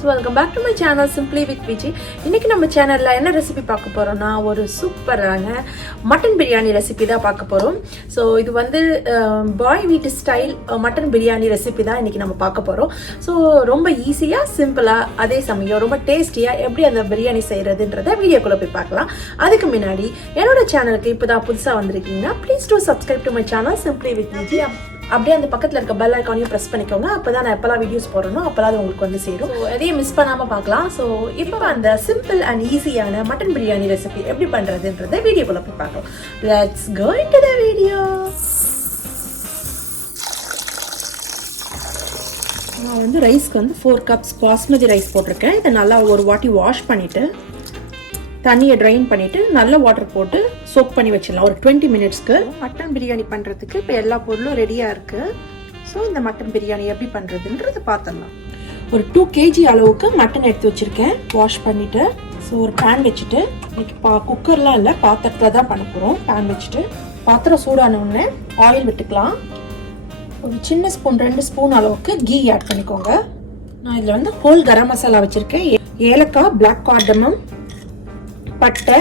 guys, welcome back to my channel Simply with Viji. இன்னைக்கு நம்ம சேனல்ல என்ன ரெசிபி பார்க்க போறோம்னா ஒரு சூப்பரான மட்டன் பிரியாணி ரெசிபி தான் பார்க்க போறோம். சோ இது வந்து பாய் வீட்டு ஸ்டைல் மட்டன் பிரியாணி ரெசிபி தான் இன்னைக்கு நம்ம பார்க்க போறோம். சோ ரொம்ப ஈஸியா சிம்பிளா அதே சமயம் ரொம்ப டேஸ்டியா எப்படி அந்த பிரியாணி செய்யறதுன்றத வீடியோக்குள்ள போய் பார்க்கலாம். அதுக்கு முன்னாடி என்னோட சேனலுக்கு இப்பதான் புதுசா வந்திருக்கீங்கன்னா please do subscribe to my channel Simply with Viji. அப்படியே அந்த பக்கத்துல இருக்க பெல் ஐகானையும் பிரஸ் பண்ணிக்கோங்க. அப்பதான் நான் எப்பலாம் வீடியோஸ் போடுறேனோ அப்பதான் அது உங்களுக்கு வந்து சேரும். ஸோ எதையும் மிஸ் பண்ணாம பார்க்கலாம். ஸோ இப்போ அந்த சிம்பிள் அண்ட் ஈஸியான மட்டன் பிரியாணி ரெசிபி எப்படி பண்றதுன்றத வீடியோக்குள்ள போய் பார்க்கலாம். Let's go into the video. நான் வந்து ரைஸ்க்கு வந்து 4 கப்ஸ் பாஸ்மதி ரைஸ் போட்டிருக்கேன். இதை நல்லா ஒரு வாட்டி வாஷ் பண்ணிட்டு தண்ணியை ட்ரைன் பண்ணிட்டு நல்ல வாட்டர் போட்டு சோக் பண்ணி வச்சிடலாம் ஒரு 20 மினிட்ஸ்க்கு. மட்டன் பிரியாணி பண்ணுறதுக்கு இப்போ எல்லா பொருளும் ரெடியாக இருக்குது. ஸோ இந்த மட்டன் பிரியாணி எப்படி பண்ணுறதுன்றது பார்த்துடலாம். ஒரு 2 kg அளவுக்கு மட்டன் எடுத்து வச்சுருக்கேன் வாஷ் பண்ணிவிட்டு. ஸோ ஒரு பேன் வச்சுட்டு இன்னைக்கு குக்கர்லாம் இல்லை பாத்திரத்தில் தான் பண்ண போகிறோம். பேன் வச்சுட்டு பாத்திரம் சூடான உடனே ஆயில் விட்டுக்கலாம். ஒரு சின்ன ஸ்பூன் 2 ஸ்பூன் அளவுக்கு கீ ஆட் பண்ணிக்கோங்க. நான் இதில் வந்து ஹோல் கரம் மசாலா வச்சுருக்கேன். ஏலக்காய், பிளாக் கார்டமம், பட்டை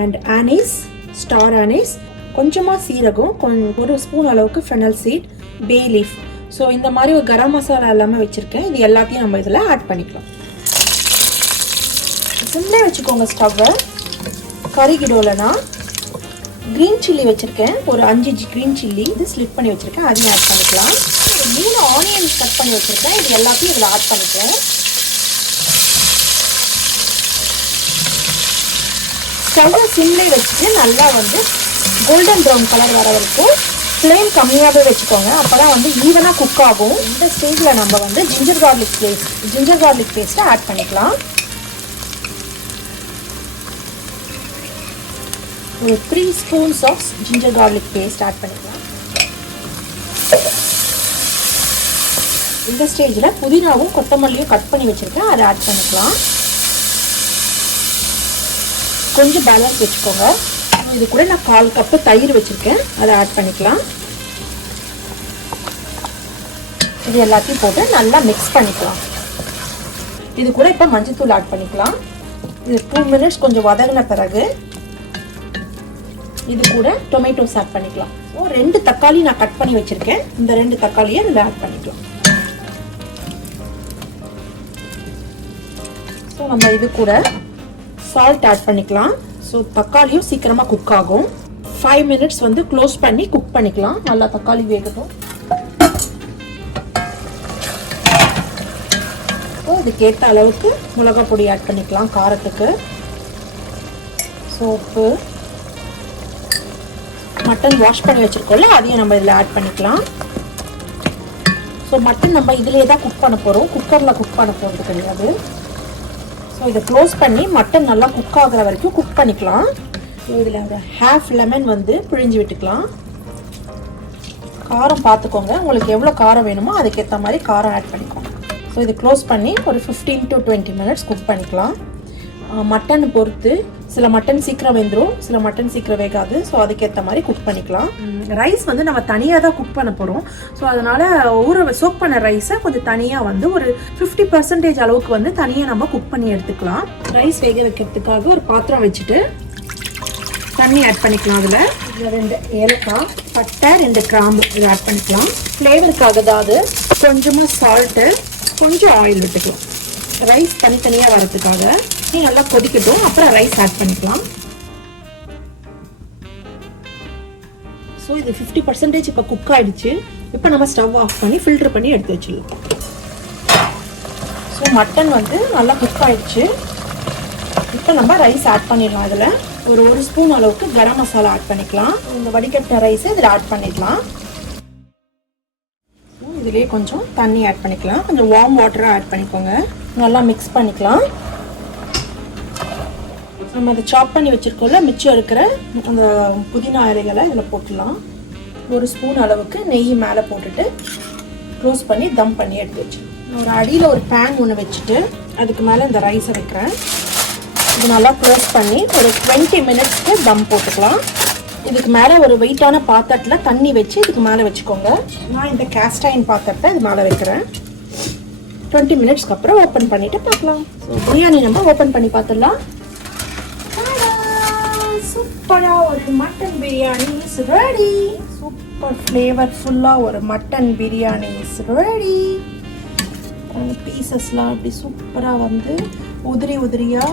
அண்ட் ஆனீஸ், ஸ்டார் ஆனீஸ், கொஞ்சமாக சீரகம், ஒரு ஸ்பூன் அளவுக்கு fennel seed, bay leaf. So இந்த மாதிரி ஒரு கரம் மசாலா எல்லாமே வச்சுருக்கேன். இது எல்லாத்தையும் நம்ம இதில் ஆட் பண்ணிக்கலாம். சிம்லே வச்சுக்கோங்க ஸ்டவ்வை. கறிக்கிடோலனா க்ரீன் சில்லி வச்சுருக்கேன். ஒரு 5 க்ரீன் சில்லி இது ஸ்லிப் பண்ணி வச்சுருக்கேன். அதையும் ஆட் பண்ணிக்கலாம். ஒரு 3 ஆனியன்ஸ் கட் பண்ணி வச்சுருக்கேன். இது எல்லாத்தையும் இதில் ஆட் பண்ணிக்கலாம். ஸ்டவ்வை சிம்லே வச்சுட்டு நல்லா வந்து கோல்டன் ப்ரௌன் கலர் வர வரைக்கும் ஃப்ளேம் கம்மியாகவே வச்சுக்கோங்க. அப்போ தான் வந்து ஈவனாக குக் ஆகும். இந்த ஸ்டேஜில் நம்ம வந்து ஜிஞ்சர் கார்லிக் பேஸ்ட்டை ஆட் பண்ணிக்கலாம். ஒரு 3 spoons of ginger garlic paste add பண்ணிக்கலாம். இந்த ஸ்டேஜில் புதினாவும் கொத்தமல்லியும் கட் பண்ணி வச்சுருக்கேன். அதை ஆட் பண்ணிக்கலாம். கொஞ்சம் பேலன்ஸ் வச்சுக்கோங்க. இது கூட நான் 1/4 கப்பு தயிர் வச்சுருக்கேன். அதை ஆட் பண்ணிக்கலாம். இது எல்லாத்தையும் போட்டு நல்லா மிக்ஸ் பண்ணிக்கலாம். இது கூட இப்போ மஞ்சள்தூள் ஆட் பண்ணிக்கலாம். இது 2 மினிட்ஸ் கொஞ்சம் வதங்கின பிறகு இது கூட டொமேட்டோஸ் ஆட் பண்ணிக்கலாம். 2 தக்காளி நான் கட் பண்ணி வச்சுருக்கேன். இந்த 2 தக்காளியை இதில் ஆட் பண்ணிக்கலாம். ஸோ நம்ம இது கூட சால்ட் ஆட் பண்ணிக்கலாம். ஸோ தக்காளியும் சீக்கிரமாக குக் ஆகும். 5 மினிட்ஸ் வந்து க்ளோஸ் பண்ணி குக் பண்ணிக்கலாம். நல்லா தக்காளி வேகட்டும். இதுக்கேற்ற அளவுக்கு மிளகாய் பொடி ஆட் பண்ணிக்கலாம் காரத்துக்கு. சோப்பு, மட்டன் வாஷ் பண்ணி வச்சுருக்கோம்ல அதையும் நம்ம இதில் ஆட் பண்ணிக்கலாம். ஸோ மட்டன் நம்ம இதிலே தான் குக் பண்ண போகிறோம். குக்கரில் குக் பண்ண போகிறது கிடையாது. ஸோ இதை க்ளோஸ் பண்ணி மட்டன் நல்லா குக் ஆகிற வரைக்கும் குக் பண்ணிக்கலாம். ஸோ இதில் ஒரு 1/2 லெமன் வந்து பிழிஞ்சு விட்டுக்கலாம். காரம் பார்த்துக்கோங்க. உங்களுக்கு எவ்வளோ காரம் வேணுமோ அதுக்கேற்ற மாதிரி காரம் ஆட் பண்ணிக்கோங்க. ஸோ இது க்ளோஸ் பண்ணி ஒரு 15 to 20 மினிட்ஸ் குக் பண்ணிக்கலாம். மட்டன் பொறுத்து சில மட்டன் சீக்கிரம் வெந்துடும், சில மட்டன் சீக்கிரம் வேகாது. ஸோ அதுக்கேற்ற மாதிரி குக் பண்ணிக்கலாம். ரைஸ் வந்து நம்ம தனியாக தான் குக் பண்ண போகிறோம். ஸோ அதனால் சோக் பண்ண ரைஸை கொஞ்சம் தனியாக வந்து ஒரு 50% அளவுக்கு வந்து தனியாக நம்ம குக் பண்ணி எடுத்துக்கலாம். ரைஸ் வேக வைக்கிறதுக்காக ஒரு பாத்திரம் வச்சுட்டு தண்ணி ஆட் பண்ணிக்கலாம். அதில் 2 ஏலக்காய், பட்டை, 2 கிராம்பு இதை ஆட் பண்ணிக்கலாம். ஃப்ளேவருக்காக தான் அது. கொஞ்சமாக சால்ட்டு, கொஞ்சம் ஆயில் விட்டுக்கலாம் ரைஸ் தனித்தனியாக வரதுக்காக. நல்லா கொதிக்கட்டும். அப்புறம் ரைஸ் ஆட் பண்ணிக்கலாம். ஸோ இது 50% இப்போ குக் ஆகிடுச்சு. இப்போ நம்ம ஸ்டவ் ஆஃப் பண்ணி ஃபில்டர் பண்ணி எடுத்து வச்சிடலாம். ஸோ மட்டன் வந்து நல்லா குக் ஆகிடுச்சு. இப்போ நம்ம ரைஸ் ஆட் பண்ணிடலாம். அதில் ஒரு 1 ஸ்பூன் அளவுக்கு கரம் மசாலா ஆட் பண்ணிக்கலாம். இந்த வடிகட்டின ரைஸை இதில் ஆட் பண்ணிடலாம். இதுலேயே கொஞ்சம் தண்ணி ஆட் பண்ணிக்கலாம். கொஞ்சம் வார்ம் வாட்டராக ஆட் பண்ணிக்கோங்க. நல்லா மிக்ஸ் பண்ணிக்கலாம். நம்ம அதை சாப் பண்ணி வச்சுருக்கோம்ல மிச்சம் இருக்கிற அந்த புதினா இலைகளை இதில் போட்டுடலாம். 1 ஸ்பூன் அளவுக்கு நெய் மேலே போட்டுட்டு க்ளோஸ் பண்ணி தம் பண்ணி எடுத்து வச்சுருக்கேன். ஒரு அடியில் ஒரு பேன் ஒன்று வச்சுட்டு அதுக்கு மேலே இந்த ரைஸை வைக்கிறேன். இது நல்லா க்ளோஸ் பண்ணி ஒரு 20 மினிட்ஸ்க்கு தம் போட்டுக்கலாம். இதுக்கு மேலே ஒரு வெயிட்டான பாத்திரத்தில் தண்ணி வச்சு இதுக்கு மேலே வச்சுக்கோங்க. நான் இந்த கேஸ்ட் அயர்ன் பாத்திரத்தை இது மேலே வைக்கிறேன். 20 மினிட்ஸ்க்கு அப்புறம் ஓப்பன் பண்ணிட்டு பார்க்கலாம். ஸோ பிரியாணி நம்ம ஓப்பன் பண்ணி பார்த்துடலாம். சூப்பரா ஒரு mutton biryani is ready. Super ஃப்ளேவர்ஃபுல்லா ஒரு மட்டன் பிரியாணி இஸ் ரெடி. பீசஸ்லாம் அப்படி சூப்பராக வந்து உதிரியா,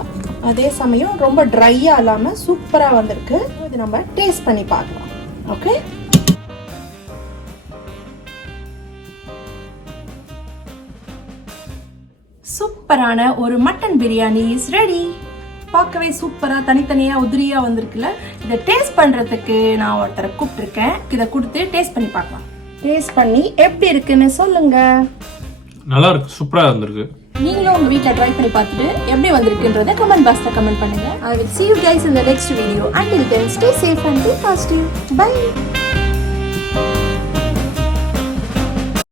அதே சமயம் ரொம்ப ட்ரையாக இல்லாமல் சூப்பராக வந்திருக்கு. இது நம்ம டேஸ்ட் பண்ணி பார்க்கலாம். ஓகே, சூப்பரான ஒரு மட்டன் பிரியாணி இஸ் ரெடி. பார்க்கவே சூப்பராக தனித்தனியாக உதிரியாக வந்திருக்குல்ல. இதை டேஸ்ட் பண்ணுறதுக்கு நான் ஒருத்தரை கூப்பிட்டுருக்கேன். இதை கொடுத்து டேஸ்ட் பண்ணி பார்க்கலாம். டேஸ்ட் பண்ணி எப்படி இருக்குன்னு சொல்லுங்க. நல்லா இருக்கு, சூப்பரா வந்திருக்கு. நீங்களும் உங்க வீட்ல ட்ரை பண்ணி பார்த்துட்டு எப்படி வந்திருக்குன்றதை கமெண்ட் பாக்ஸ்ல கமெண்ட் பண்ணுங்க. I will see you guys in the next video. Until then, stay safe and be positive. Bye.